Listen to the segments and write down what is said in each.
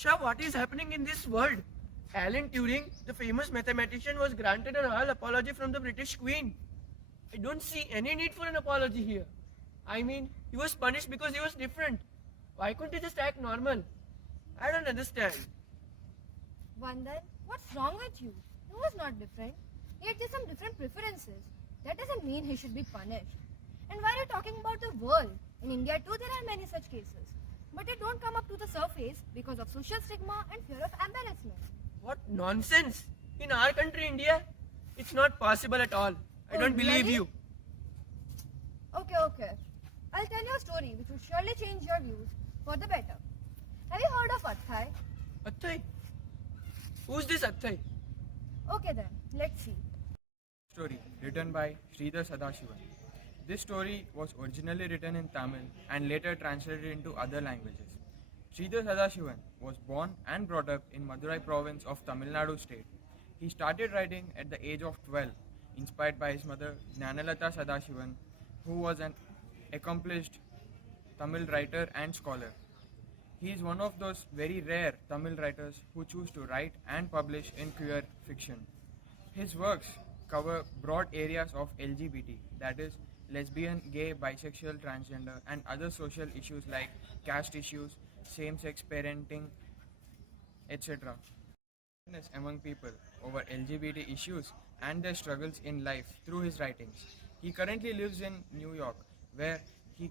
Raksha, what is happening in this world? Alan Turing, the famous mathematician, was granted a royal apology from the British Queen. I don't see any need for an apology here. I mean, he was punished because he was different. Why couldn't he just act normal? I don't understand. Vandan, what's wrong with you? He was not different. He had just some different preferences. That doesn't mean he should be punished. And why are you talking about the world? In India too there are many such cases. But they don't come up to the surface because of social stigma and fear of embarrassment. What nonsense! In our country, India, it's not possible at all. I don't believe really? you. Okay. I'll tell you a story which will surely change your views for the better. Have you heard of Aththai? Aththai? Who's this Aththai? Okay then, let's see. Story written by Sridhar Sadashivan. This story was originally written in Tamil and later translated into other languages. Sridhar Sadashivan was born and brought up in Madurai province of Tamil Nadu state. He started writing at the age of 12, inspired by his mother Jnanalata Sadashivan, who was an accomplished Tamil writer and scholar. He is one of those very rare Tamil writers who choose to write and publish in queer fiction. His works cover broad areas of LGBT, that is, lesbian, gay, bisexual, transgender, and other social issues like caste issues, same-sex parenting, etc. Awareness among people over LGBT issues and their struggles in life through his writings. He currently lives in New York, where he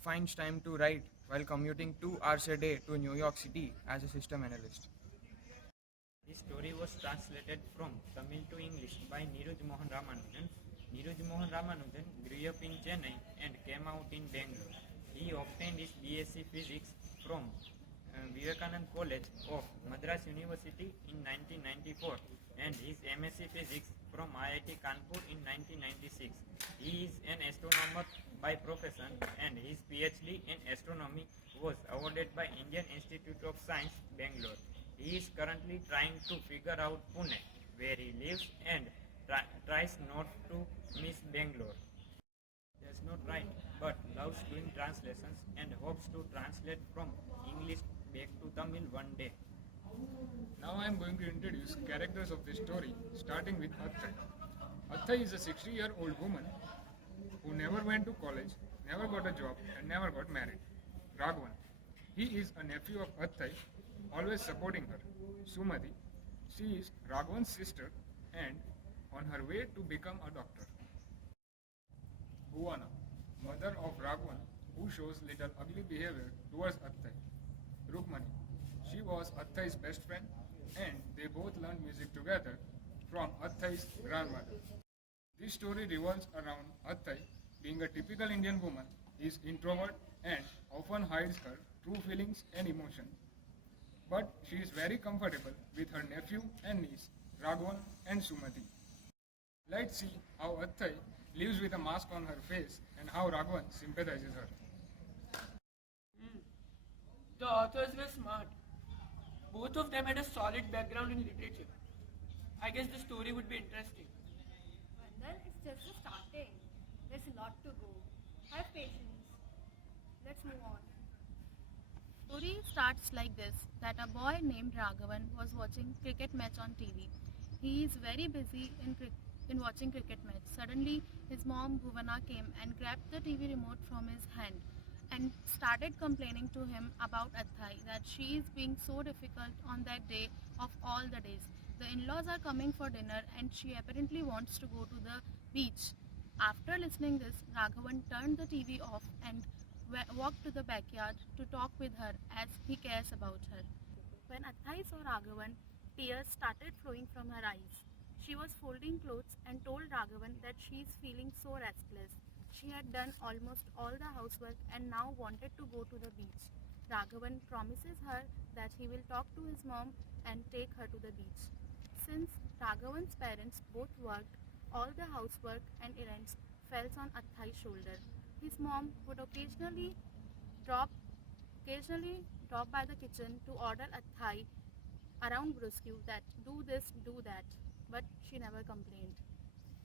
finds time to write while commuting 2 hours a day to New York City as a system analyst. This story was translated from Tamil to English by Neeraj Mohan Ramanujan. Neeraj Mohan Ramanujan grew up in Chennai and came out in Bangalore. He obtained his BSc Physics from Vivekanand College of Madras University in 1994 and his MSc Physics from IIT Kanpur in 1996. He is an astronomer by profession and his PhD in astronomy was awarded by Indian Institute of Science, Bangalore. He is currently trying to figure out Pune, where he lives, and tries not to miss Bangalore. He does not write, but loves doing translations and hopes to translate from English back to Tamil one day. Now I am going to introduce characters of this story, starting with Aththai. Aththai is a 60-year-old woman who never went to college, never got a job, and never got married. Raghavan. He is a nephew of Aththai, always supporting her. Sumati. She is Raghavan's sister and on her way to become a doctor. Bhuvana, mother of Raghavan, who shows little ugly behavior towards Aththai. Rukmani. She was Aththai's best friend and they both learned music together from Aththai's grandmother. This story revolves around Aththai being a typical Indian woman. He is introvert and often hides her true feelings and emotions. But she is very comfortable with her nephew and niece, Raghavan and Sumati. Let's see how Aththai lives with a mask on her face and how Raghavan sympathizes her. The authors were smart. Both of them had a solid background in literature. I guess the story would be interesting. Vandan, it's just the starting. There's a lot to go. Have patience. Let's move on. Story starts like this, that a boy named Raghavan was watching cricket match on TV. He is very busy in watching cricket match. Suddenly, his mom Bhuvana came and grabbed the TV remote from his hand and started complaining to him about Aththai, that she is being so difficult on that day of all the days. The in-laws are coming for dinner and she apparently wants to go to the beach. After listening this, Raghavan turned the TV off and walked to the backyard to talk with her as he cares about her. When Aththai saw Raghavan, tears started flowing from her eyes. She was folding clothes and told Raghavan that she is feeling so restless. She had done almost all the housework and now wanted to go to the beach. Raghavan promises her that he will talk to his mom and take her to the beach. Since Raghavan's parents both worked, all the housework and errands fell on Aththai's shoulder. His mom would occasionally drop by the kitchen to order Aththai around brusque that do this, do that, but she never complained.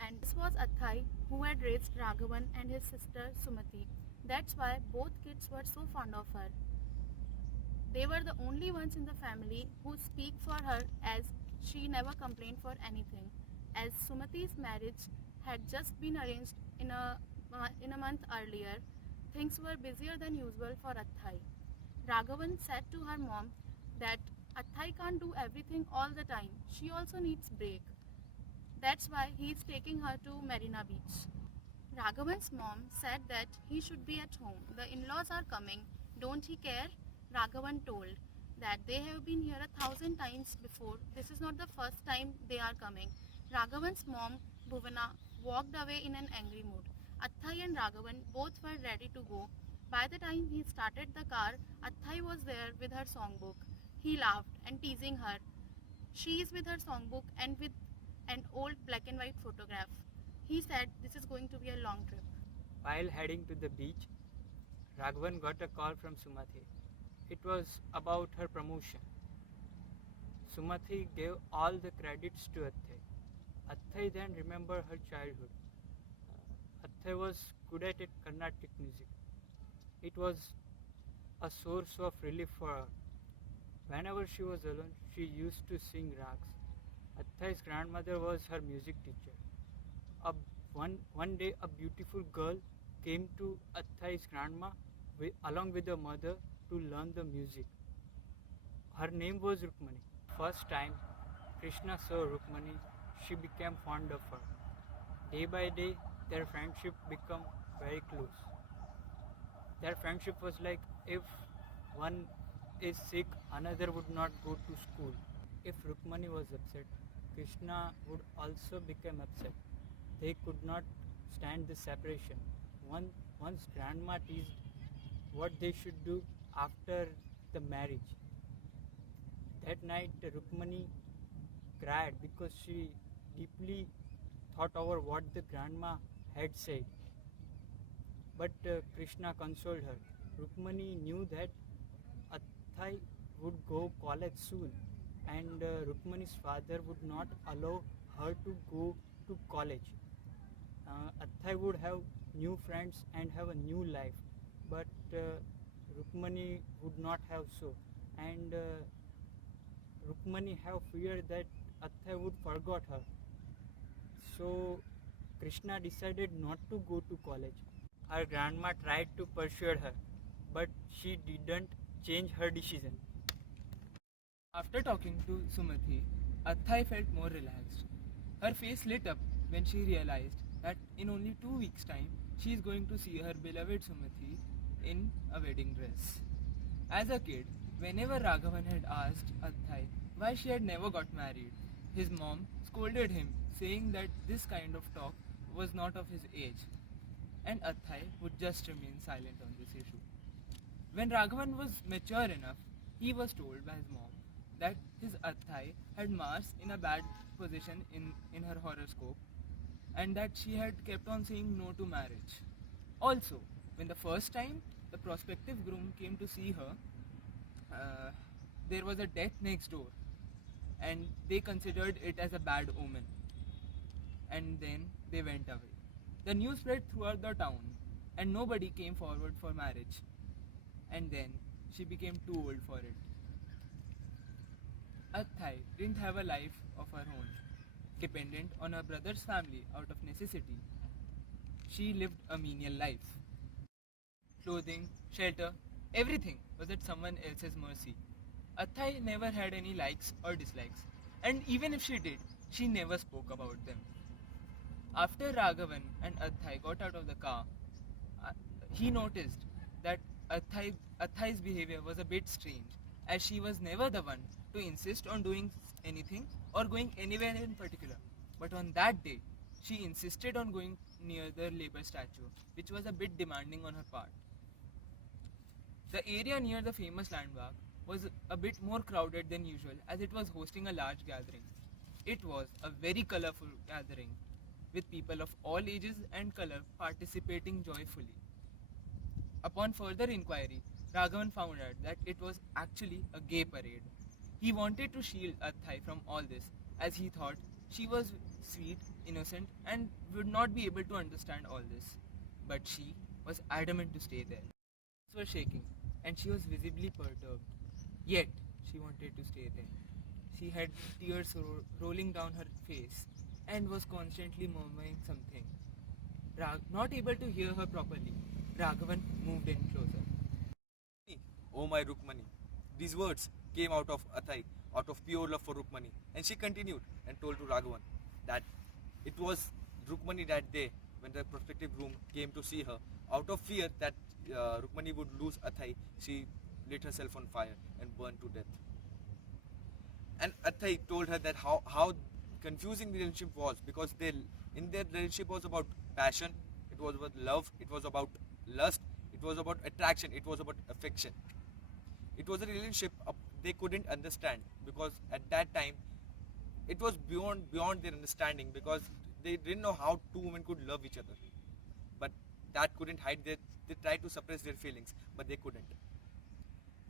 And this was Aththai who had raised Raghavan and his sister Sumati. That's why both kids were so fond of her. They were the only ones in the family who speak for her, as she never complained for anything. As Sumati's marriage had just been arranged in a month earlier, things were busier than usual for Aththai. Raghavan said to her mom that Aththai can't do everything all the time. She also needs break. That's why he is taking her to Marina Beach. Raghavan's mom said that he should be at home. The in-laws are coming. Don't he care? Raghavan told that they have been here 1,000 times before. This is not the first time they are coming. Raghavan's mom, Bhuvana, walked away in an angry mood. Aththai and Raghavan both were ready to go. By the time he started the car, Aththai was there with her songbook. He laughed and teasing her. She is with her songbook and with an old black and white photograph. He said this is going to be a long trip. While heading to the beach, Raghavan got a call from Sumati. It was about her promotion. Sumati gave all the credits to Aththai. Aththai then remembered her childhood. Aththai was good at Carnatic music. It was a source of relief for her. Whenever she was alone, she used to sing rags. Aththai's grandmother was her music teacher. One day, a beautiful girl came to Aththai's grandma along with her mother to learn the music. Her name was Rukmani. First time Krishna saw Rukmani, she became fond of her. Day by day, their friendship became very close. Their friendship was like if one is sick, another would not go to school. If Rukmani was upset, Krishna would also become upset. They could not stand the separation. Once grandma teased what they should do after the marriage. That night Rukmani cried because she deeply thought over what the grandma had said. But Krishna consoled her. Rukmani knew that Aththai would go college soon and Rukmani's father would not allow her to go to college. Aththai would have new friends and have a new life, but Rukmani would not have so, and Rukmani have feared that Aththai would forget her. So Krishna decided not to go to college. Her grandma tried to persuade her, but she didn't change her decision. After talking to Sumati, Aththai felt more relaxed. Her face lit up when she realized that in only 2 weeks' time, she is going to see her beloved Sumati in a wedding dress. As a kid, whenever Raghavan had asked Aththai why she had never got married, his mom scolded him, saying that this kind of talk was not of his age, and Aththai would just remain silent on this issue. When Raghavan was mature enough, he was told by his mom that his Aththai had Mars in a bad position in her horoscope and that she had kept on saying no to marriage. Also, when the first time the prospective groom came to see her, there was a death next door and they considered it as a bad omen. And then they went away. The news spread throughout the town and nobody came forward for marriage. And then she became too old for it. Aththai didn't have a life of her own, dependent on her brother's family out of necessity. She lived a menial life. Clothing, shelter, everything was at someone else's mercy. Aththai never had any likes or dislikes, and even if she did, she never spoke about them. After Raghavan and Aththai got out of the car, he noticed that Aththai's behavior was a bit strange, as she was never the one to insist on doing anything or going anywhere in particular. But on that day, she insisted on going near the Labour statue, which was a bit demanding on her part. The area near the famous landmark was a bit more crowded than usual as it was hosting a large gathering. It was a very colourful gathering with people of all ages and colour participating joyfully. Upon further inquiry, Raghavan found out that it was actually a gay parade. He wanted to shield Aththai from all this, as he thought she was sweet, innocent, and would not be able to understand all this. But she was adamant to stay there. Her hands were shaking, and she was visibly perturbed. Yet, she wanted to stay there. She had tears rolling down her face and was constantly murmuring something. Not able to hear her properly, Raghavan moved in closer. Oh my Rukmani. These words came out of Aththai, out of pure love for Rukmani. And she continued and told to Raghavan that it was Rukmani that day when the prospective groom came to see her. Out of fear that Rukmani would lose Aththai, she lit herself on fire and burned to death. And Aththai told her that how confusing the relationship was, because in their relationship was about passion, it was about love, it was about lust, it was about attraction, it was about affection. It was a relationship they couldn't understand, because at that time it was beyond their understanding, because they didn't know how two women could love each other. But that couldn't hide they tried to suppress their feelings, but they couldn't.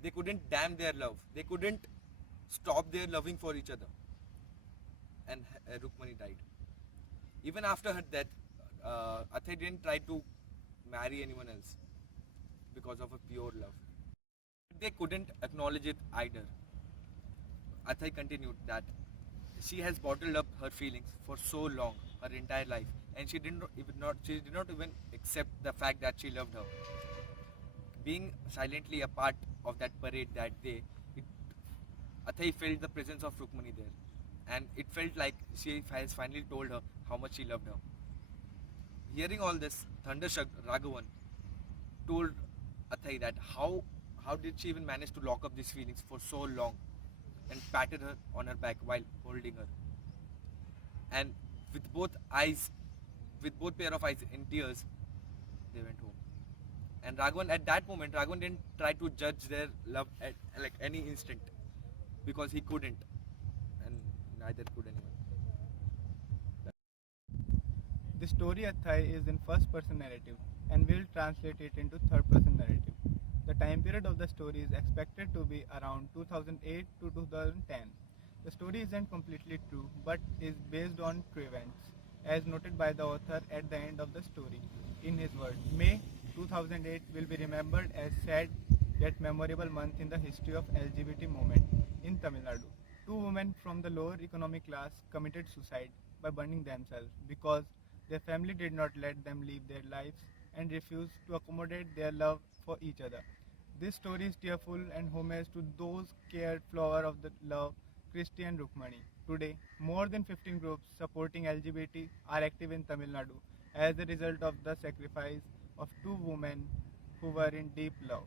They couldn't damn their love. They couldn't stop their loving for each other. And Rukmani died. Even after her death, Aththai didn't try to marry anyone else because of a pure love. They couldn't acknowledge it either. Aththai continued that she has bottled up her feelings for so long, her entire life, and she did not even accept the fact that she loved her. Being silently a part of that parade that day, Aththai felt the presence of Rukmani there, and it felt like she has finally told her how much she loved her. Hearing all this, thunderstruck Raghavan told Aththai that how did she even manage to lock up these feelings for so long, and patted her on her back while holding her. And with both pair of eyes in tears, they went home. And Raghavan, at that moment, Raghavan didn't try to judge their love at like any instant, because he couldn't, and neither could anyone. The story Aththai is in first person narrative, and we'll translate it into third person narrative. The time period of the story is expected to be around 2008 to 2010. The story isn't completely true, but is based on true events, as noted by the author at the end of the story. In his words, May 2008 will be remembered as sad yet memorable month in the history of LGBT movement in Tamil Nadu. Two women from the lower economic class committed suicide by burning themselves because their family did not let them live their lives and refused to accommodate their love for each other. This story is tearful and homage to those cared flower of the love, Christy and Rukmani. Today, more than 15 groups supporting LGBT are active in Tamil Nadu as a result of the sacrifice of two women who were in deep love.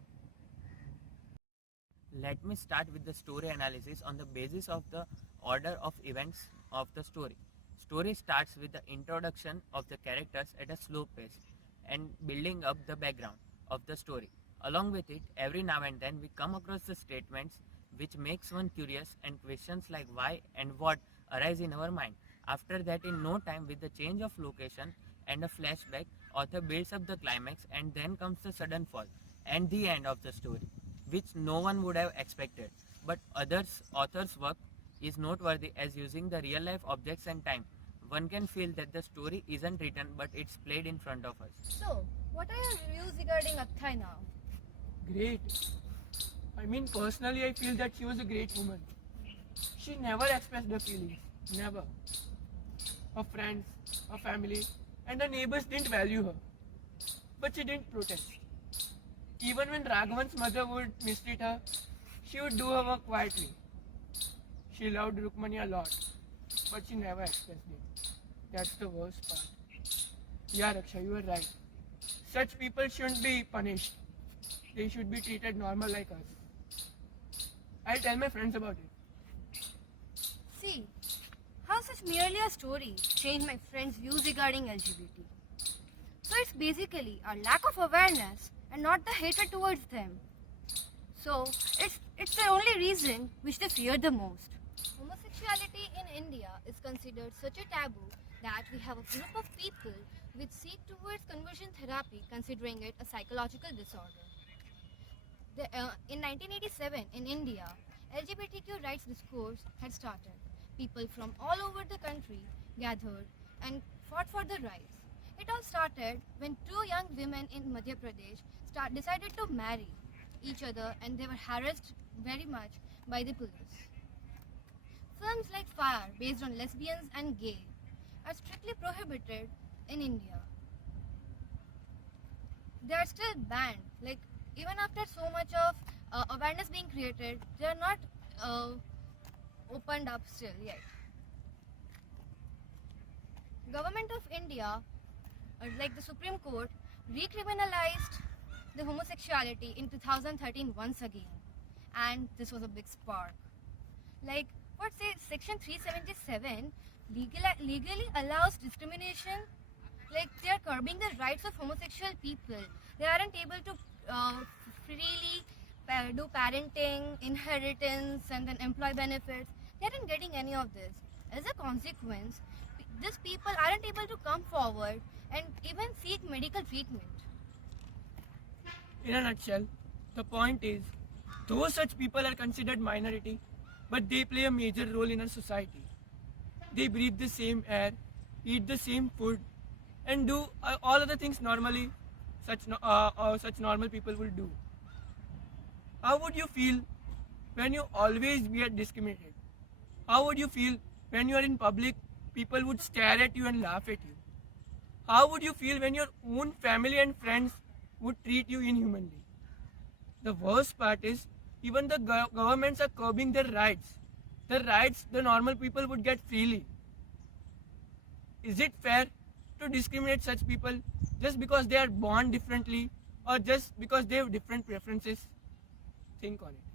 Let me start with the story analysis on the basis of the order of events of the story. Story starts with the introduction of the characters at a slow pace and building up the background of the story. Along with it, every now and then we come across the statements which makes one curious, and questions like why and what arise in our mind. After that, in no time, with the change of location and a flashback, author builds up the climax, and then comes the sudden fall and the end of the story, which no one would have expected. But author's work is noteworthy as using the real life objects and time. One can feel that the story isn't written, but it's played in front of us. So, what are your views regarding Aththai now? Great. I mean, personally, I feel that she was a great woman. She never expressed her feelings. Never. Her friends, her family, and her neighbors didn't value her. But she didn't protest. Even when Raghavan's mother would mistreat her, she would do her work quietly. She loved Rukmani a lot, but she never expressed it. That's the worst part. Yeah, Raksha, you are right. Such people shouldn't be punished. They should be treated normal like us. I'll tell my friends about it. See, how such merely a story changed my friends' views regarding LGBT. So it's basically our lack of awareness and not the hatred towards them. So it's the only reason which they fear the most. Homosexuality in India is considered such a taboo that we have a group of people which seek towards conversion therapy, considering it a psychological disorder. In 1987 in India, LGBTQ rights discourse had started. People from all over the country gathered and fought for the rights. It all started when two young women in Madhya Pradesh decided to marry each other, and they were harassed very much by the police. Films like Fire, based on lesbians and gay, are strictly prohibited in India. They are still banned. Like, even after so much of awareness being created, they are not opened up still yet. Government of India, like the Supreme Court, recriminalized the homosexuality in 2013 once again, and this was a big spark. Like, what say Section 377 legally allows discrimination. Like, they are curbing the rights of homosexual people. They aren't able to freely do parenting, inheritance, and then employee benefits. They aren't getting any of this. As a consequence, these people aren't able to come forward and even seek medical treatment. In a nutshell, the point is, though such people are considered minority, but they play a major role in our society. They breathe the same air, eat the same food, and do all other things normally such normal people will do. How would you feel when you always get discriminated? How would you feel when you are in public, people would stare at you and laugh at you? How would you feel when your own family and friends would treat you inhumanly? The worst part is, even the governments are curbing their rights. The rights the normal people would get freely. Is it fair to discriminate such people just because they are born differently or just because they have different preferences? Think on it.